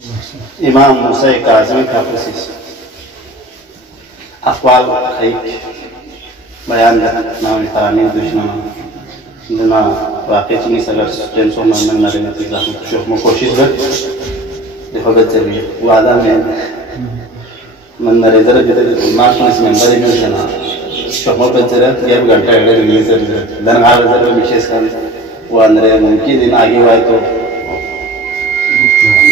इमाम मूसा काज़मी का प्रोसेस अक़वाल एक बयान नाम तरामीन दुश्मन जना वाक़ई चीनी सगर टेंसो मन नरे में तिला शोक में कोशिश कर देखो बच्चे भी वादा में मन नरे जरा जिधर मार्च में मेंबर ही नहीं जना शोक में बच्चे रहे ये घंटा घंटे रिलीज़ कर दन हाल जरा विशेष कर वो नरे मुमकिन दिन आगे हुआ तो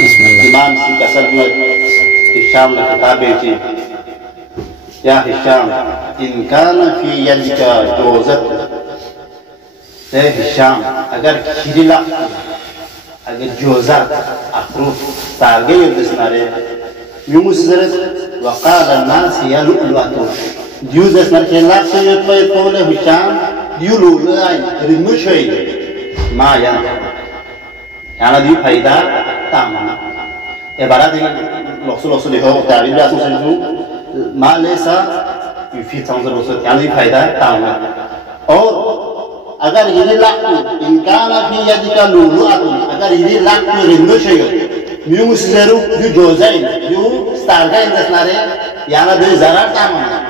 इमाम सी कसर में हिशाम ने किताब बेची या हिशाम इनकान फी यदिका जोज़त ते हिशाम अगर खिरिला अगर जोज़ा अखरूफ तारगे युद्धस्नारे युमुसज़रत वक़ाल अन्नास यलुलुअतु युद्धस्नार केला से युद्धे तोले हिशाम युलुलुआई रिमुशई मायन याना दी फायदा तामना इबारत लॉक्सो देखो तारीफ जासूं से जो मालेसा युफी तंजर उसे यानी फायदा तामना और अगर ये लाकू इनकान भी यदि का लूलू आदमी अगर ये लाकू रिन्नो चाहिए म्यूस ज़रूर जो जोज़ाइन जो स्टार्गाइन दसनारे याना दो ज़रा तामना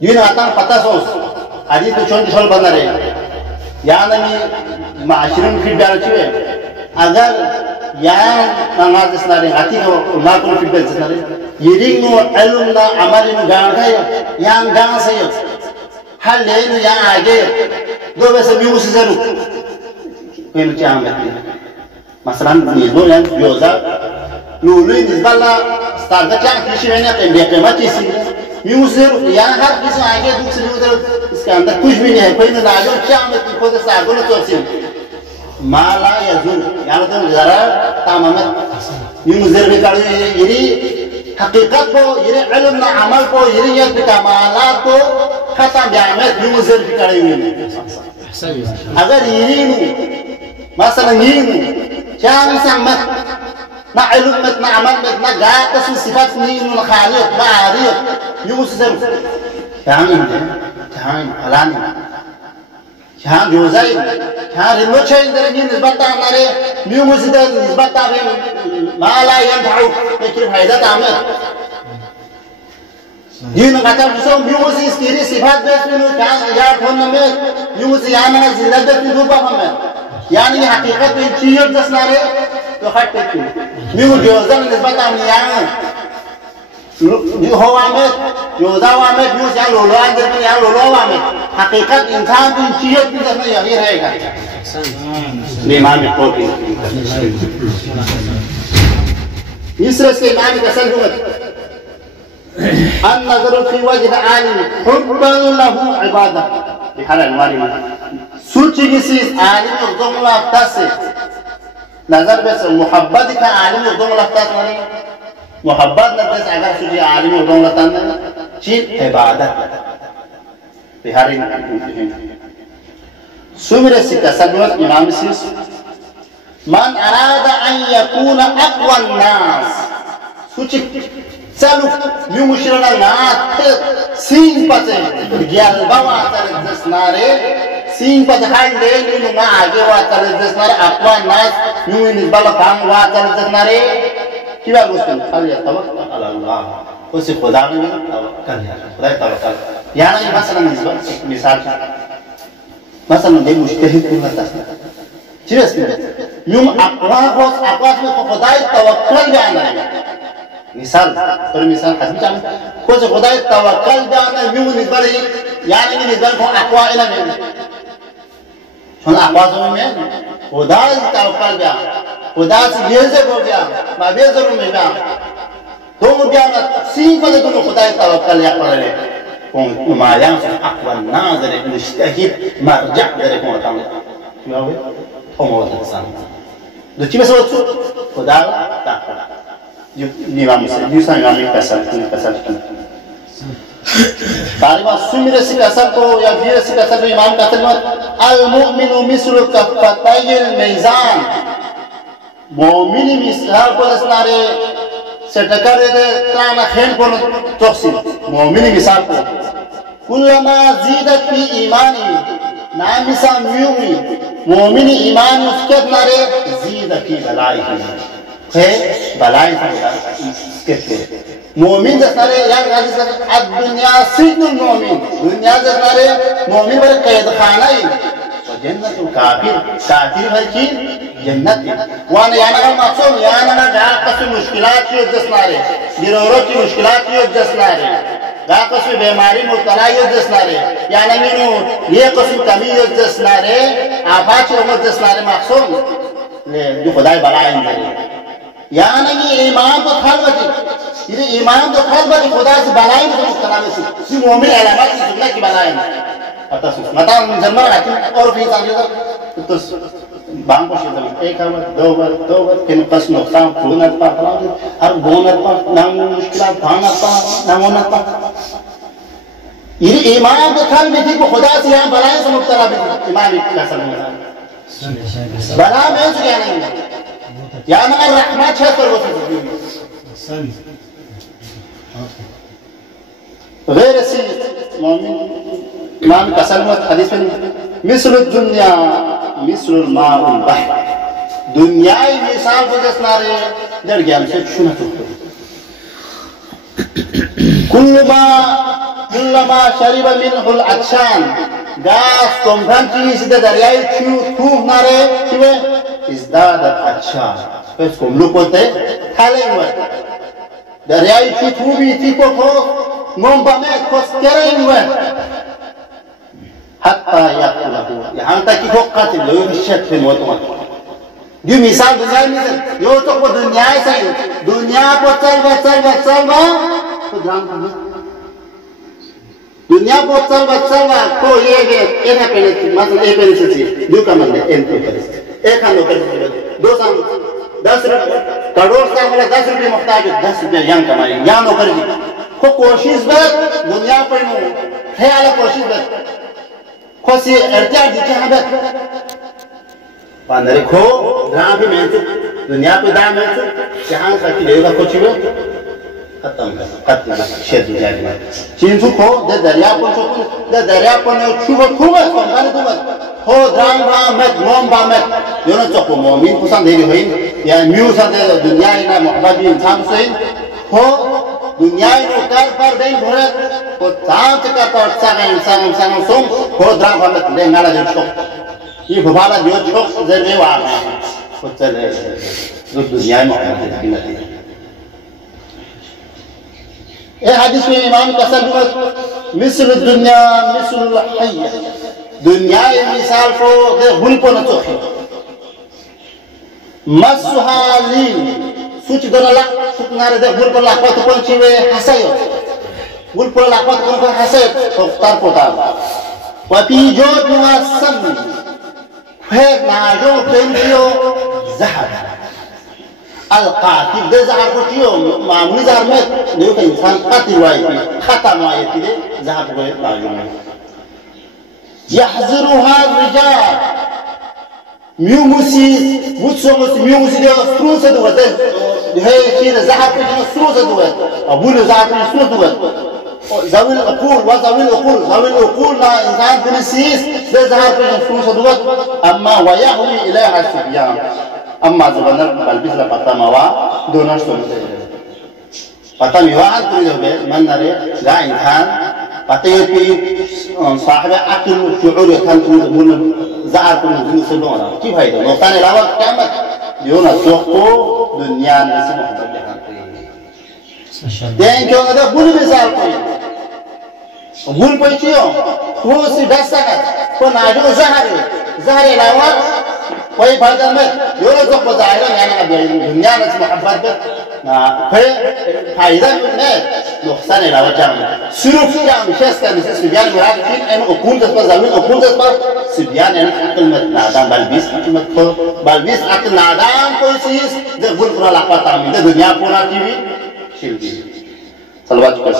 ये ना आता पता सोच आदि तो चोंच छोल बना रहे याना में माशरूम फिट डाल चुके अगर यान नमाज दसनारे आती को माकुल फिट डाल दसनारे ये रिंगो एलुमना अमलिन गांगा यान गांग से हर लेनु यान आगे दो वैसे म्यूस ज़रूर कोई मुझे आम लगती है मसलन निज़्बो यान जोज़ा लूलू निज़बाला स्टार्गा चांग किसी में ना केंद्र के मचीसी म्यूस ज़रूर यान हर किसी आगे दूसरे उधर इसके अंदर कुछ भी नहीं है कोई ना नाजो चांग में खुद स्टार्गो न चोसी माला या जुल यानी तो ज़रा ताममत म्यूस ज़रूर भी काढ़ी ये हकीकत को ये इल्म ना अमल को ये कमालात को खत्म ब्यामत म्यूस ज़रूर भी काढ़ी हुई अगर ये मसलन ये चांग संगमत ना इल्म मत ना अमल मत ना गायत से सिफात नहीं ना खालियत ना आरियत म्यूस ज़रूर चांग फलानी यहाँ जोज़ाई यहाँ रिमो चाहिए इधर की निस्बत हमारे म्यूस इधर निस्बत आवे माला यं भाव लेकिन फायदा तामत ये न कहता है सो म्यूस इसकी सिफात बेच में क्या यार फोन में म्यूस यहाँ ना जिंदगी की रूपा हमें यानी हकीकत में चीज़ दसनारे तो हट पे म्यूस जोज़ाई निस्बत आने यहाँ हो वामे जोज़ा में म्यूस यहाँ लोलो अंदर में यहाँ लोलो वामे हकीकत इंसान की चीज़ भी करना यही रहेगा इमाम कोटी इस रस के इमाम कसर हुआ अन नज़र फी वजह आलिम हुब्बन लहू इबादत बिहार अलमारी में सूची किसी आलिम उर्दुमला तसे नज़र बस मुहब्बत का आलिम उर्दुमला तसे माने मुहब्बत न बस अगर सूची आलिम उर्दुमला तसे चीज़ इबादत बिहारी सुमिर सिक्का सदमत इमाम सिस मन अरादा अन यकून अक़वा नास सुची चलू यूं मुशरना नात सीन पते ग्याल बावा तर दसनारे सीन पत हांडे नु ना आगे वा तर दसनारे अक़वा नास यूं निस्बत काम वा तर दसनारे किवा मुस्लिम अल्लाह तवक्कल अल्लाह उसे खुदा ने तवक्कल खुदा तवक्कल यानी मसलन निस्बत मिसाल मसलन दे मुश्तहिद कुल तस्ना सीरियस में यूं अक़वास में खुदाई तवक्कल जाना है मिसाल पर मिसाल हद जान को से खुदाई तवक्कल जाना यूं निस्बत यानी निस्बत को अक़वा इला में हम अक़वास में खुदाई तवक्कल जा खुदा से ये से हो गया माबे जरूर में जा तो मुझे ना सीन को तो खुदाई तवक्कल या कर ले मायां अक़वा नाज़र मुश्तहिद मरजा दरे को बताऊं क्या हुआ ओमोद इंसान दो चीज़ में सोचो खुदा ताक़त जो निवाम से दूसरा निवाम में कसर तालिबान सुमिर से कसर को या वीर से कसर को इमाम कसर में अल मुमिनु मिस्लु कफ़तैल मीज़ान मोमिनी मिसाल को असनारे सेटकर दे त्राना खेल को तोसी मोमिनी मिसाल को कुल्लमा ज़ीदत फी ईमानी नामिसा म्यूमी मोमिनी ईमान उसके नारे يزيد في بلائه خير بلاء كثير مؤمن ذكره يا غادي الدنيا سجن المؤمن دنيا ذكره مؤمن بالقيد خانه وجنة الكافر كافر هركي جنة وانا يعني مقصود يعني ما جاء قسم مشكلات يوجد ناري ضرورات مشكلات يوجد ناري جاء قسم بیماری مبتلا يوجد ناري يعني منو ये قسم कमी يوجد ناري आफात يوجد ناري مقصود ले जो खुदाई बलाएं يعني ईमान तो खालबती ये ईमान तो खालबती खुदा से बलाएं तो मुक्तला में सी मोमिन अलामत की दुनिया की बलाएं आता सुन मता जन्मर आती और भी तालिया तो बांग को शिदल एक बार दो बार किन कस नुकसान फुलनत पा हर बोनत पा नाम मुश्किलात भानत पा नामोनत पा ये ईमान तो खालबती को खुदा से यहाँ बलाएं से मुक्तला में ईमान का सलाम बला में जो क्या नहीं या मगर रहमत है पर वो غير سي مؤمن إمام كسلمت حديث مثل الدنيا مثل الماء البحر دنيا مثال بجس ناري درجة مثل شو نتوقع كلما شرب منه العطشان غاز تمكن كيس درياي شو توه ناري شو ازداد العطشان بس كم لو كنت حالين درياي شو توه بيتي كوكو منبمه كسكرين حتى يأكله يعني تكي فوقات لو يشت في الموتوما دي مثال دنيا مثل يو تو دنيا سي دنيا بوتل دنيا بوتل को ये एक है पहले मतलब एक पहले से दो का मतलब एक खानो कर दो साल 10 करोड़ का वाला 10 रुपए मुफ्ताज 10 रुपए यहाँ कमाई यहाँ नौकर जी को कोशिश बस दुनिया पर ख्याल कोशिश बस खुशी एहतियात दिखे हैं बस पांडरे को दाम भी मिलते दुनिया पे दाम मिलते जहाँ तक कि लेगा कुछ भी खत्म शेद जारी में चीन को दरिया पर ने छुबो खूबस कंगाने खूबस हो दाम मत मोम बामत यो ना चोको मोमिन कुछ नहीं रही या म्यूज़ आते दुनिया इना मोहब्बत भी इंसान से हो दुनिया ino kar par ben bhorat ko taam ka par sang song ko dram hamet le ngala jo chok ye bhala jo chok zerve wa ko chale jo दुनिया में है नहीं ये हदीस में इमाम कसम मिसल दुनिया मिसल हय दुनिया मिसाल को दे हुल को न चोखी मसहाली सुच दनला सुकनारे दे हुल को लापत को चिवे हसायो हुल को लापत को हसे तो तार पोता वपी जो दुआ सब है नाजो पेंजियो जहर القاتل ده زهر كتير معمول زهر مات ده يمكن إنسان قاتل وايد خطأ وايد كده زهر وايد معجون يحذرها الرجال ميومسي وتسومس ميومسي ده سروسة دوت ده هي كده زهر كده سروسة دوت أبوله زهر كده سروسة دوت ذوي العقول ذوي العقول لا إنسان بنسيس ده زهر كده سروسة دوت أما ويهوي إليها الصبيان أما زبانة بلبيس لا پتا موا دونش تو پتا میوان تو جو به من نره لا إنسان پتا يبي صاحب عقل شعور كان من زعر كل من سلونا كيف هيدا نقطان الأول كامل يونا سوقو دنيا نسمع حبلها دين كون هذا بول مثال كوي بول بيجيو هو سيداسكت كون عجو زهر الأول कोई फायदा में यो तो बजाएगा यानी अब दुनिया में मोहब्बत में फिर फायदा में नुकसान है लावा जाए सिर्फ क्या मिशेस का मिशेस सुबियान मुराद फिर इन उकूल दस पर ज़मीन उकूल दस पर सुबियान यानी अकल में नादान बलबीस अकल नादान कोई चीज़ जब बुल पूरा लापता है दुनिया पूरा की भी शिल्पी सलवार कर